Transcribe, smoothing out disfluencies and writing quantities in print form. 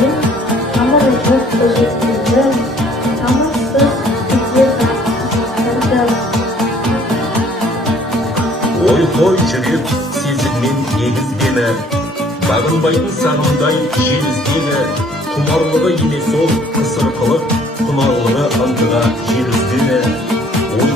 кейін тамыры жоқ жеткізді, тамырсыз кетеді тағдыр. Ой жүрек сезіммен егіздені, бағынбайтын сағымдай желіздегі, құмарлығы емес ол қысыр қылық, құнарлығы ынтыға жер іздені. Ой